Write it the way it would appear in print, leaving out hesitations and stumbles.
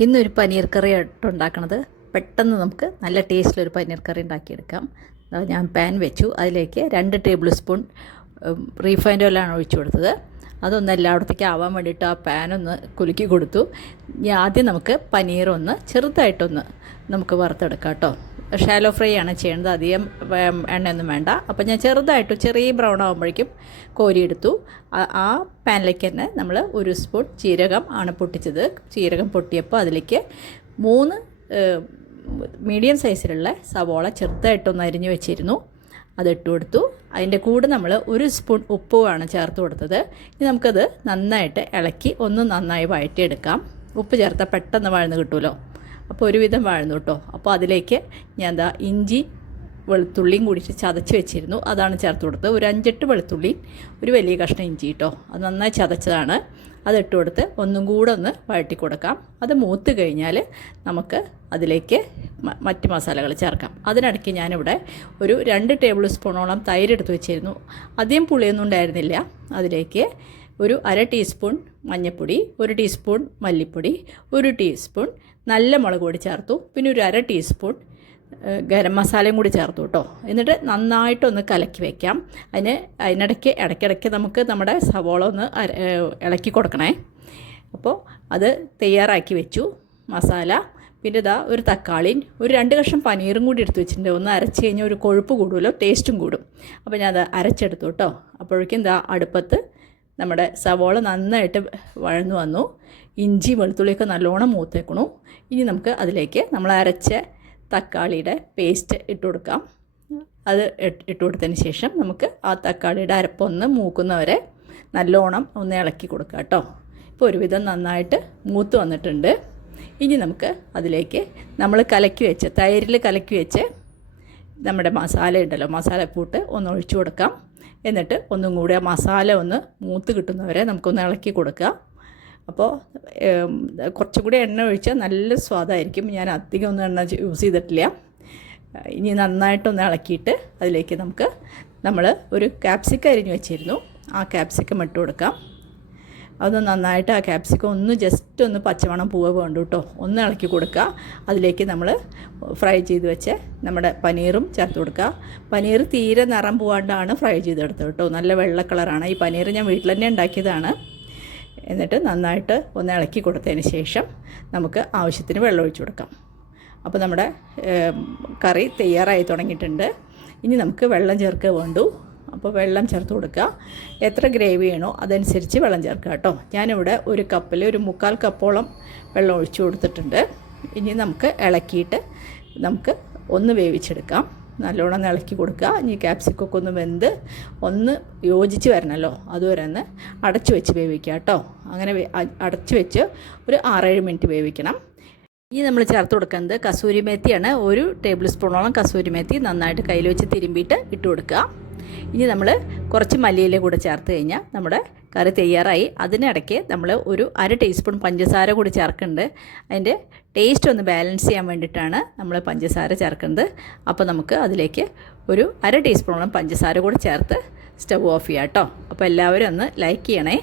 ഇന്നൊരു പനീർ കറി ഉണ്ടാക്കണത് പെട്ടെന്ന് നമുക്ക് നല്ല ടേസ്റ്റിലൊരു പനീർ കറി ഉണ്ടാക്കിയെടുക്കാം. ഞാൻ പാൻ വെച്ചു, അതിലേക്ക് 2 ടേബിൾ സ്പൂൺ റീഫൈൻഡ് ഓയിലാണ് ഒഴിച്ചു കൊടുത്തത്. അതൊന്ന് എല്ലായിടത്തേക്ക് ആവാൻ വേണ്ടിയിട്ട് ആ പാനൊന്ന് കുലുക്കി കൊടുത്തു. ആദ്യം നമുക്ക് പനീറൊന്ന് ചെറുതായിട്ടൊന്ന് നമുക്ക് വറുത്തെടുക്കാം കേട്ടോ. ഷാലോ ഫ്രൈ ആണ് ചെയ്യേണ്ടത്, അധികം എണ്ണയൊന്നും വേണ്ട. അപ്പോൾ ഞാൻ ചെറിയ ബ്രൗൺ ആകുമ്പോഴേക്കും കോരിയെടുത്തു. ആ പാനിലേക്ക് തന്നെ നമ്മൾ 1 സ്പൂൺ ജീരകം ആണ് പൊട്ടിച്ചത്. ജീരകം പൊട്ടിയപ്പോൾ അതിലേക്ക് 3 മീഡിയം സൈസിലുള്ള സവോള ചെറുതായിട്ടൊന്ന് അരിഞ്ഞു വെച്ചിരുന്നു, അതിട്ട് കൊടുത്തു. അതിൻ്റെ കൂടെ നമ്മൾ 1 സ്പൂൺ ഉപ്പുമാണ് ചേർത്ത് കൊടുത്തത്. ഇനി നമുക്കത് നന്നായിട്ട് ഇളക്കി ഒന്ന് നന്നായി വഴറ്റിയെടുക്കാം. ഉപ്പ് ചേർത്താൽ പെട്ടെന്ന് വഴന്ന് കിട്ടുമല്ലോ, അപ്പോൾ ഒരുവിധം വഴന്നു കേട്ടോ. അപ്പോൾ അതിലേക്ക് ഞാൻ ഇഞ്ചി വെളുത്തുള്ളിയും കൂടിയിട്ട് ചതച്ച് വെച്ചിരുന്നു, അതാണ് ചേർത്ത് കൊടുത്തത്. ഒരു 5-8 വെളുത്തുള്ളി, ഒരു വലിയ കഷ്ണം ഇഞ്ചി കേട്ടോ, അത് നന്നായി ചതച്ചതാണ്. അതിട്ട് കൊടുത്ത് ഒന്നും കൂടെ ഒന്ന് വഴറ്റി കൊടുക്കാം. അത് മൂത്ത് കഴിഞ്ഞാൽ നമുക്ക് അതിലേക്ക് മറ്റ് മസാലകൾ ചേർക്കാം. അതിനിടയ്ക്ക് ഞാനിവിടെ ഒരു 2 ടേബിൾ സ്പൂണോളം തൈര് എടുത്ത് വെച്ചിരുന്നു. അധികം പുളിയൊന്നും ഉണ്ടായിരുന്നില്ല. അതിലേക്ക് ഒരു 1/2 ടീസ്പൂൺ മഞ്ഞൾപ്പൊടി, 1 ടീസ്പൂൺ മല്ലിപ്പൊടി, 1 ടീസ്പൂൺ നല്ല മുളക് പൊടി ചേർത്തു. പിന്നെ ഒരു 1/2 ടീസ്പൂൺ ഗരം മസാലയും കൂടി ചേർത്തു കേട്ടോ. എന്നിട്ട് നന്നായിട്ടൊന്ന് കലക്കി വയ്ക്കാം. ഇടയ്ക്കിടയ്ക്ക് നമുക്ക് നമ്മുടെ സവോള ഒന്ന് ഇളക്കി കൊടുക്കണേ. അപ്പോൾ അത് തയ്യാറാക്കി വെച്ചു മസാല. പിന്നെ ഒരു തക്കാളിയും ഒരു 2 കഷ്ണം പനീറും കൂടി എടുത്ത് വെച്ചിട്ടുണ്ട്. ഒന്ന് അരച്ച് കഴിഞ്ഞാൽ ഒരു കൊഴുപ്പ് കൂടുമല്ലോ, ടേസ്റ്റും കൂടും. അപ്പോൾ ഞാൻ അത് അരച്ചെടുത്തു കേട്ടോ. അപ്പോഴേക്കും അടുപ്പത്ത് നമ്മുടെ സവോള നന്നായിട്ട് വഴന്നു വന്നു. ഇഞ്ചി വെളുത്തുള്ളിയൊക്കെ നല്ലോണം മൂത്തേക്കണു. ഇനി നമുക്ക് അതിലേക്ക് നമ്മൾ അരച്ച തക്കാളിയുടെ പേസ്റ്റ് ഇട്ട് കൊടുക്കാം. അത് ഇട്ട് കൊടുത്തതിന് ശേഷം നമുക്ക് ആ തക്കാളിയുടെ അരപ്പൊന്ന് മൂക്കുന്നവരെ നല്ലോണം ഒന്ന് ഇളക്കി കൊടുക്കാം കേട്ടോ. ഇപ്പോൾ ഒരുവിധം നന്നായിട്ട് മൂത്ത് വന്നിട്ടുണ്ട്. ഇനി നമുക്ക് അതിലേക്ക് നമ്മൾ തൈരിൽ കലക്കി വെച്ച് നമ്മുടെ മസാല ഉണ്ടല്ലോ, മസാലക്കൂട്ട് ഒന്ന് ഒഴിച്ചു കൊടുക്കാം. എന്നിട്ട് ഒന്നും കൂടി ആ മസാല ഒന്ന് മൂത്ത് കിട്ടുന്നവരെ നമുക്കൊന്ന് ഇളക്കി കൊടുക്കുക. അപ്പോൾ കുറച്ചും കൂടി എണ്ണ ഒഴിച്ചാൽ നല്ല സ്വാദായിരിക്കും. ഞാൻ അധികം ഒന്നും എണ്ണ യൂസ് ചെയ്തിട്ടില്ല. ഇനി നന്നായിട്ടൊന്ന് ഇളക്കിയിട്ട് അതിലേക്ക് നമ്മൾ ഒരു ക്യാപ്സിക്കം അരിഞ്ഞ് വെച്ചിരുന്നു, ആ ക്യാപ്സിക്കം ഇട്ട് കൊടുക്കാം. അത് നന്നായിട്ട് ആ ക്യാപ്സിക്കം ഒന്ന് ജസ്റ്റ് ഒന്ന് പച്ചമണം വേണ്ടു കേട്ടോ, ഒന്ന് ഇളക്കി കൊടുക്കുക. അതിലേക്ക് നമ്മൾ ഫ്രൈ ചെയ്ത് വെച്ച് നമ്മുടെ പനീറും ചേർത്ത് കൊടുക്കുക. പനീർ തീരെ നിറം പോകാണ്ടാണ് ഫ്രൈ ചെയ്തെടുത്തത് കേട്ടോ, നല്ല വെള്ള കളറാണ്. ഈ പനീർ ഞാൻ വീട്ടിൽ തന്നെ ഉണ്ടാക്കിയതാണ്. എന്നിട്ട് നന്നായിട്ട് ഒന്ന് ഇളക്കി കൊടുത്തതിന് ശേഷം നമുക്ക് ആവശ്യത്തിന് വെള്ളം ഒഴിച്ചു കൊടുക്കാം. അപ്പോൾ നമ്മുടെ കറി തയ്യാറായി തുടങ്ങിയിട്ടുണ്ട്. ഇനി നമുക്ക് വെള്ളം ചേർക്കുക വേണ്ടു. അപ്പോൾ വെള്ളം ചേർത്ത് കൊടുക്കുക. എത്ര ഗ്രേവി വേണോ അതനുസരിച്ച് വെള്ളം ചേർക്കുക കേട്ടോ. ഞാനിവിടെ ഒരു കപ്പിൽ ഒരു 3/4 കപ്പോളം വെള്ളം ഒഴിച്ചു കൊടുത്തിട്ടുണ്ട്. ഇനി നമുക്ക് ഇളക്കിയിട്ട് നമുക്ക് ഒന്ന് വേവിച്ചെടുക്കാം. നല്ലോണം ഇളക്കി കൊടുക്കുക. ഇനി ക്യാപ്സിക്കൊക്കെ ഒന്ന് വെന്ത് ഒന്ന് യോജിച്ച് വരണമല്ലോ, അതുവരെ ഒന്ന് അടച്ചു വെച്ച് വേവിക്കുക കേട്ടോ. അങ്ങനെ അടച്ചു വെച്ച് ഒരു 6-7 മിനിറ്റ് വേവിക്കണം. ഇനി നമ്മൾ ചേർത്ത് കൊടുക്കുന്നത് കസൂരി മേത്തിയാണ്. 1 ടേബിൾ സ്പൂണോളം കസൂരി മേത്തി നന്നായിട്ട് കയ്യിൽ വെച്ച് തിരുമ്പിയിട്ട് ഇട്ട് കൊടുക്കുക. ഇനി നമ്മൾ കുറച്ച് മല്ലിയില കൂടെ ചേർത്ത് കഴിഞ്ഞാൽ നമ്മുടെ കറി തയ്യാറായി. അതിനിടയ്ക്ക് നമ്മൾ ഒരു 1/2 ടീസ്പൂൺ പഞ്ചസാര കൂടി ചേർക്കുന്നുണ്ട്. അതിൻ്റെ ടേസ്റ്റ് ഒന്ന് ബാലൻസ് ചെയ്യാൻ വേണ്ടിയിട്ടാണ് നമ്മൾ പഞ്ചസാര ചേർക്കുന്നത്. അപ്പോൾ നമുക്ക് അതിലേക്ക് ഒരു 1/2 ടീസ്പൂണോളം പഞ്ചസാര കൂടി ചേർത്ത് സ്റ്റവ് ഓഫ് ചെയ്യാം കേട്ടോ. അപ്പോൾ എല്ലാവരും ഒന്ന് ലൈക്ക് ചെയ്യണേ.